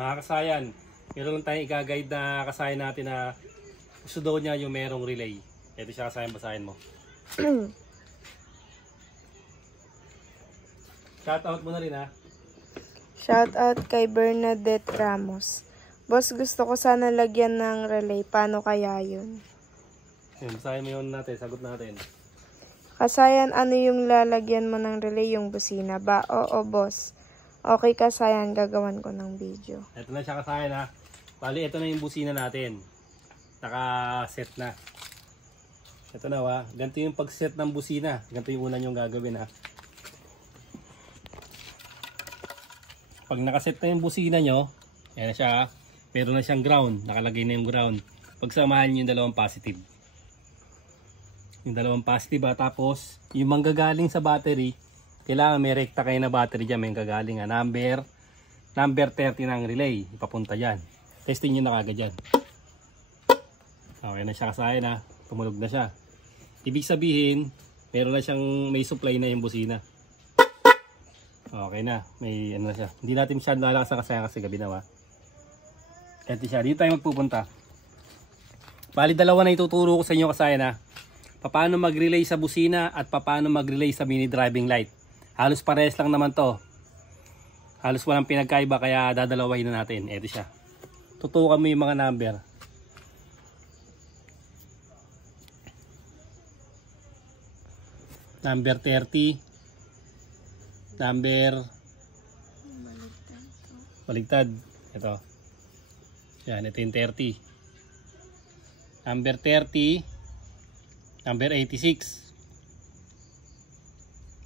Kasayan, meron lang tayong i-guide na kasayan natin na gusto daw niya yung merong relay. Ito siya kasayan, basahin mo. Shout out mo na rin ha. Shout out kay Bernadette Ramos. Boss, gusto ko sana lagyan ng relay. Paano kaya yun? Basahin mo yun natin, sagot natin. Kasayan, ano yung lalagyan mo ng relay? Yung busina ba? Oo, boss. Okay, kasayan, gagawan ko ng video. Ito na siya kasayan ha. Bali, ito na yung busina natin. Naka-set na. Ito na ha. Ganito yung pag-set ng busina. Ganito yung una nyong gagawin ha. Pag nakaset na yung busina nyo, ayan na siya ha. Meron na siyang ground. Nakalagay na yung ground. Pagsamahan nyo yung dalawang positive. Yung dalawang positive ha. Tapos, yung manggagaling sa battery, kailangan may rekta kayo na battery dyan. May gagaling ha. Number 30 ng relay. Ipapunta dyan. Testing nyo na kagad dyan. Okay na siya kasayan ha. Tumulog na siya. Ibig sabihin, meron na siyang may supply na yung busina. Okay na. May ano na siya. Hindi natin masyadong lalakas ang kasayan kasi gabi na ha. Ito siya. Dito tayo magpupunta. Bali dalawa na ituturo ko sa inyo kasayan ha. Paano mag-relay sa busina at paano mag-relay sa mini driving light. Halos parehas lang naman to. Halos walang pinagkaiba kaya dadalawahin na natin. Ito siya. Tutukan mo yung mga number. Number 30. Number baligtad. Ito. Yan, ito yung 30. Number 30. Number 86.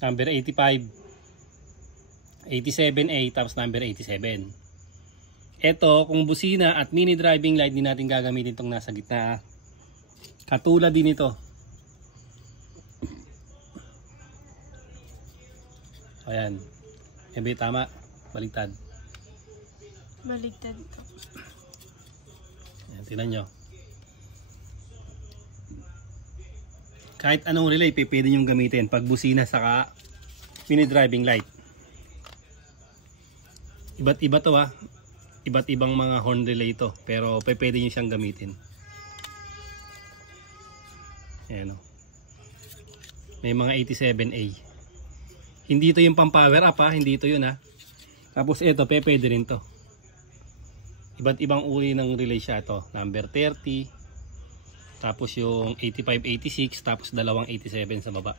Number 85. 87A tapos number 87. Ito, kung busina at mini driving light, din natin gagamitin itong nasa gitna. Katulad din ito. Ayan. Ebe, tama. Baligtad. Baligtad. Ayan, tingnan nyo. Kahit anong relay, pwede nyo gamitin. Pag busina saka mini driving light. Iba't iba to ha. Iba't ibang mga horn relay ito. Pero pwede nyo siyang gamitin. Ayan o. May mga 87A. Hindi ito yung pang power up ha. Hindi ito yun ha. Tapos ito, pwede rin to. Iba't ibang uri ng relay siya ito. Number 30. Tapos yung 85, 86. Tapos dalawang 87 sa baba.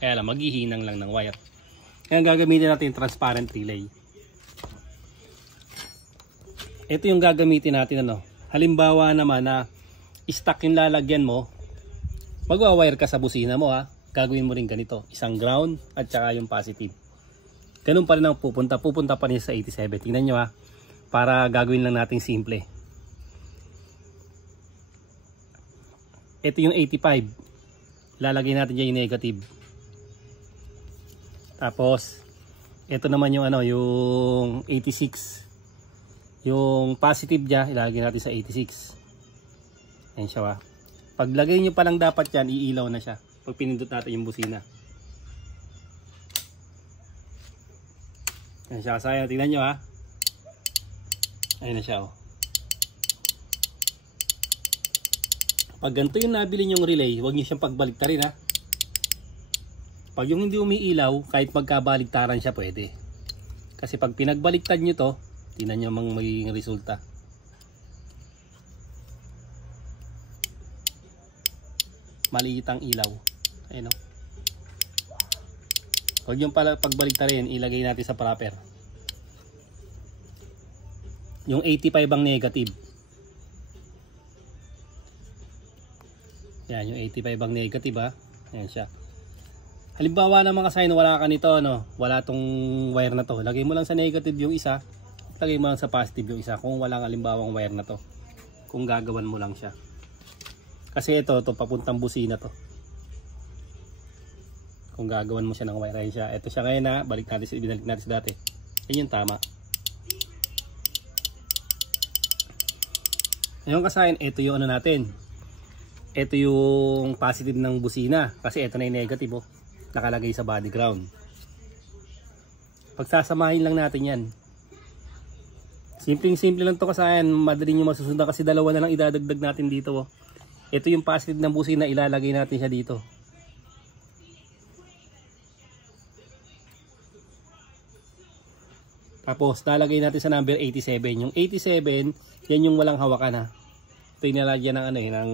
Kaya lang, maghihinang lang ng wire. Kaya gagamitin natin yung transparent relay. Ito yung gagamitin natin ano. Halimbawa naman na stock yung lalagyan mo. Magwa-wire ka sa busina mo ha. Gagawin mo rin ganito. Isang ground at saka yung positive. Ganun pa rin ang pupunta. Pupunta pa rin sa 87. Tingnan nyo ha. Para gagawin lang natin simple. Ito yung 85. Lalagay natin dyan yung negative. Tapos, ito naman yung ano, yung 86. Yung positive dyan, ilalagay natin sa 86. Ayan siya ha. Paglagay nyo pa lang dapat yan, iilaw na siya. Pag pinindot natin yung busina. Ayan siya kasaya. Tingnan nyo ha. Ayan na siya oh. Pag ganito yung nabili nyong relay, huwag nyo siyang pagbaliktarin ha. Pag yung hindi umiilaw, kahit magkabaliktaran siya pwede. Kasi pag pinagbaliktad nyo to, tingnan nyo mang magiging resulta. Maliit ang ilaw. Ayan o. Huwag yung pagbaliktarin, ilagay natin sa proper. Yung 85 ang negative. Yan, yung 85 ang negative ha. Ayan siya. Halimbawa na mga sign, wala ka nito, ano, wala tong wire na to. Lagay mo lang sa negative yung isa, lagay mo lang sa positive yung isa. Kung walang halimbawang wire na to. Kung gagawan mo lang siya. Kasi ito papuntang busina to. Kung gagawan mo siya ng wire, ayun siya. Ito siya ngayon na, binalik natin sa dati. Yan yung tama. Ngayon kasayin, ito yung ano natin. Ito yung positive ng busina. Kasi ito na yung negative oh. Nakalagay sa body ground. Pagsasamahin lang natin yan. Simple lang to kasayan. Madali nyo masusundan kasi dalawa na lang idadagdag natin dito. Oh. Ito yung positive ng busina, ilalagay natin siya dito. Tapos lalagay natin sa number 87. Yung 87, yan yung walang hawakan ha. Ito yung nalagyan ng ano eh, ng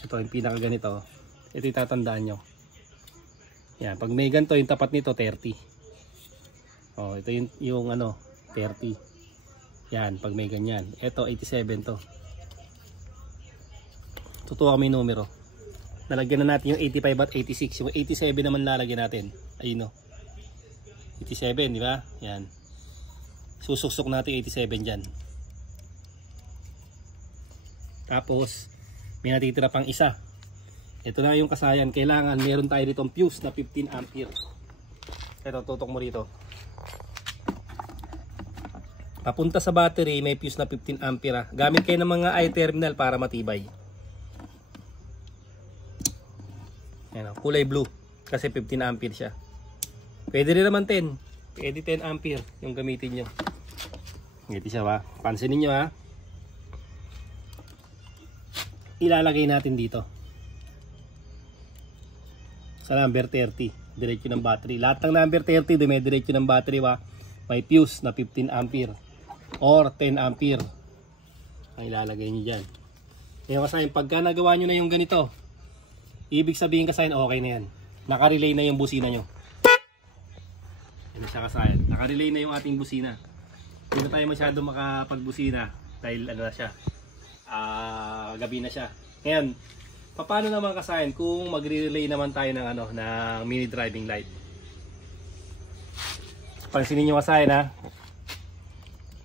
ito yung pinaka ganito. Ito yung tatandaan nyo. Yan, pag may ganito, yung tapat nito 30. Oh, ito yung ano, 30. Yan, pag may ganyan. Ito, 87 to. Tutuwa kami yung numero. Nalagyan na natin yung 85 at 86. Yung 87 naman lalagyan natin. Ayun o. 87, di ba? Yan. Susuksok natin 87 dyan. Tapos, may natitira pang isa. Ito na yung kasayan. Kailangan, meron tayo ditong fuse na 15 ampere. Ito, tutok mo rito. Papunta sa battery, may fuse na 15 ampere. Gamit kayo ng mga i-terminal para matibay. Ayan, kulay blue. Kasi 15 ampere siya. Pwede rin naman 10. Pwede 10 ampere yung gamitin nyo. Ganito siya ba? Pansinin nyo ha. Ilalagay natin dito. Sa number 30. Diretso ng battery. Lahat ng number 30, dumidiretso ng battery ba? May fuse na 15 ampere. Or 10 ampere ang ilalagay nyo dyan. Ngayon kasayan, pagka nagawa nyo na yung ganito, ibig sabihin kasayan, okay na yan. Nakarelay na yung busina nyo. Yan siya kasayan. Nakarelay na yung ating busina. Hindi na tayo masyado makapagbusina dahil ano na siya, gabi na siya. Ngayon, paano naman kasayan kung magre-relay naman tayo ng, ano, ng mini driving light? Pansinin nyo kasayan ha.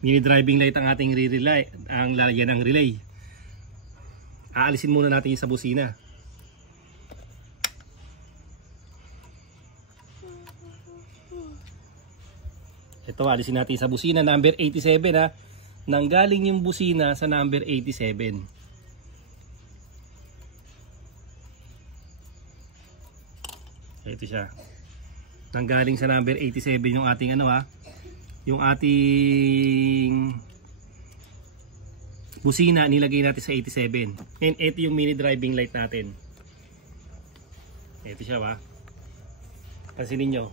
Mini driving light ang ating relay, ang lalagyan ng relay. Aalisin muna natin yung sa busina. Ito, alisin natin sa busina, number 87 ha. Nanggaling yung busina sa number 87. Ito siya. Nanggaling sa number 87 yung ating ano ha. Yung ating busina nilagay natin sa 87. And ito yung mini driving light natin. Ito siya ba? Pansinin nyo.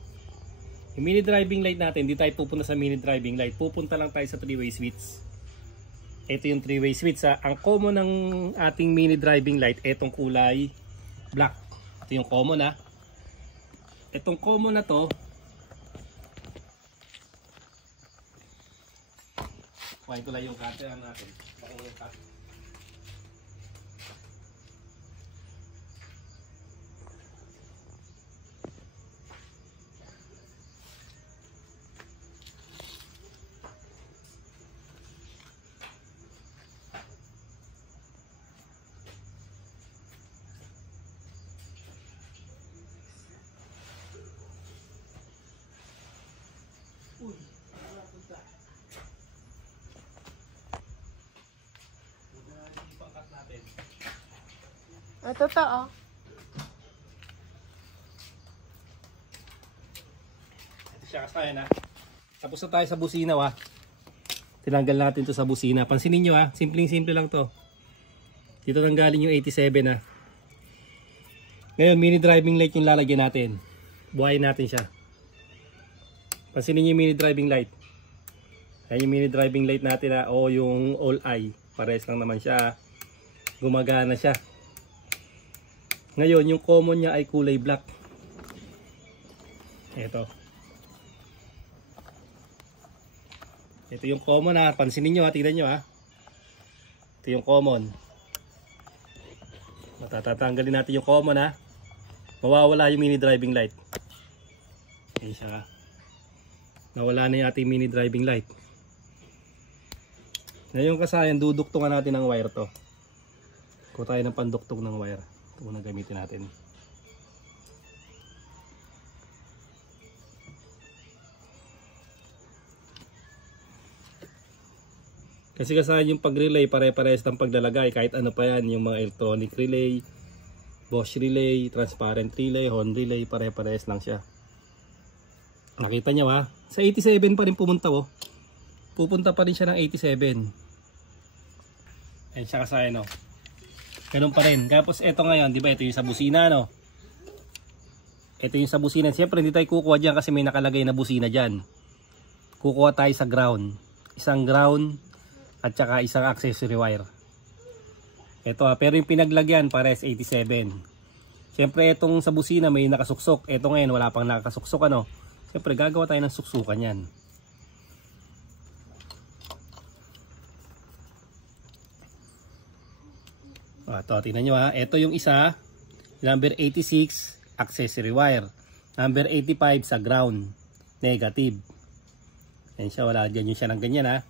Yung mini driving light natin, hindi tayo pupunta sa mini driving light. Pupunta lang tayo sa 3-way switch. Ito yung 3-way switch ha. Ang common ng ating mini driving light, etong kulay black. Ito yung common ha. Itong common na to, kuhain ko lang yung cutter natin. Ito to oh. Ito siya kasayan ha. Tapos na tayo sa busina ha. Tinanggal natin to sa busina. Pansinin nyo ha. Simple lang to. Dito nang galing yung 87 ha. Ngayon mini driving light yung lalagyan natin. Buhayin natin siya. Pansinin nyo yung mini driving light. Ayan yung mini driving light natin ha. O yung all eye. Pares lang naman siya. Gumagana siya. Ngayon, yung common niya ay kulay black. Ito. Ito yung common ha. Pansinin nyo ha. Tignan nyo ha. Ito yung common. Matatanggalin natin yung common ha. Mawawala yung mini driving light. Ayan siya ha. Nawala na yung ating mini driving light. Ngayon kasayan, duduktungan natin ang wire to. Kuha tayo ng panduktong ng wire. Ito muna gamitin natin. Kasi yung pag-relay pare-parehas ng paglalagay. Kahit ano pa yan. Yung mga electronic relay, Bosch relay, transparent relay, Hon relay. Pare-parehas lang siya. Nakita nyo ha. Sa 87 pa rin pumunta oh. pupunta pa rin siya ng 87. Ayan siya kasayan, no. Ganun pa rin. Tapos ito ngayon, di ba, ito yung sa busina, no. Ito yung sa busina. Siyempre hindi tayo kukuha dyan kasi may nakalagay na busina dyan. Kukuha tayo sa ground. Isang ground at saka isang accessory wire. Ito, pero yung pinaglagyan pares 87. Siyempre itong sa busina may nakasuksok. Ito ngayon wala pang nakasuksok, ano. Siyempre gagawa tayo ng suksukan yan. Ito, tingnan nyo ha. Ito yung isa, number 86, accessory wire. Number 85 sa ground, negative. Ayan siya, wala dyan yung siya ng ganyan ha.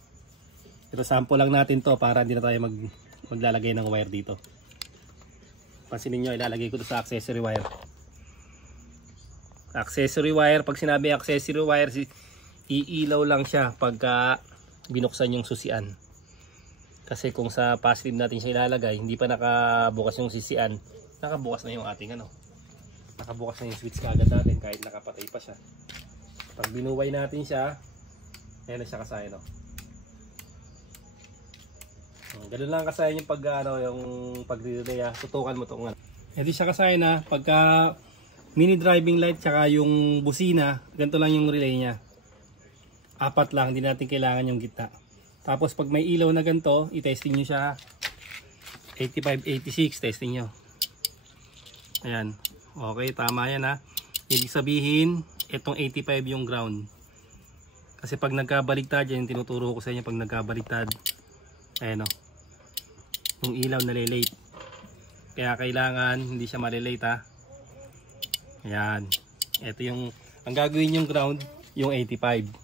Ito sample lang natin to para hindi na tayo maglalagay ng wire dito. Pansinin nyo, ilalagay ko to sa accessory wire. Accessory wire, pag sinabi accessory wire, iilaw lang siya pagka binuksan yung susian. Kasi kung sa positive natin siya ilalagay, hindi pa nakabukas yung sisian, nakabukas na yung ating ano. Nakabukas na yung switch kaagad natin kahit nakapatay pa siya. Pag binuway natin siya, ayan na siya kasayan, no. Ganun lang kasayan yung pag ano, yung pag-relay, tutukan mo to. Ito siya kasayan na pagka mini driving light tsaka yung busina, ganito lang yung relay niya. 4 lang, hindi natin kailangan yung gitna. Tapos pag may ilaw na ganito, i-testing nyo siya 85, 86, testing nyo. Ayan, okay, tama yan ha. Ibig sabihin, itong 85 yung ground. Kasi pag nagkabaligtad, yan yung tinuturo ko sa inyo, pag nagkabaligtad, ayan o, yung ilaw nalilate. Kaya kailangan hindi siya malilate ha. Ayan, ito yung, ang gagawin yung ground, yung 85.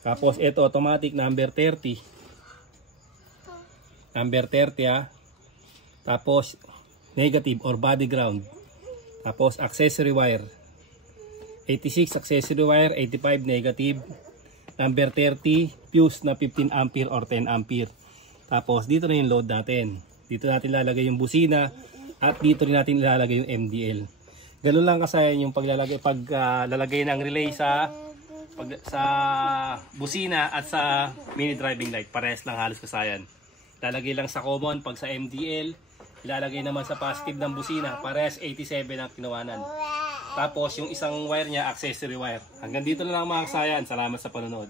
Tapos ito automatic number 30. Number 30 ha. Tapos negative or body ground. Tapos accessory wire. 86 accessory wire, 85 negative. Number 30 fuse na 15 ampere or 10 ampere. Tapos dito na yung load natin. Dito natin lalagay yung busina at dito rin natin ilalagay yung MDL. Ganun lang kasayan yung paglalagay lalagay ng relay sa busina at sa mini driving light. Parehas lang halos kasayan. Lalagay lang sa common pag sa MDL, ilalagay naman sa positive ng busina. Parehas 87 ang tinawanan. Tapos yung isang wire niya accessory wire. Hanggang dito na lang mga kasayan. Salamat sa panonood.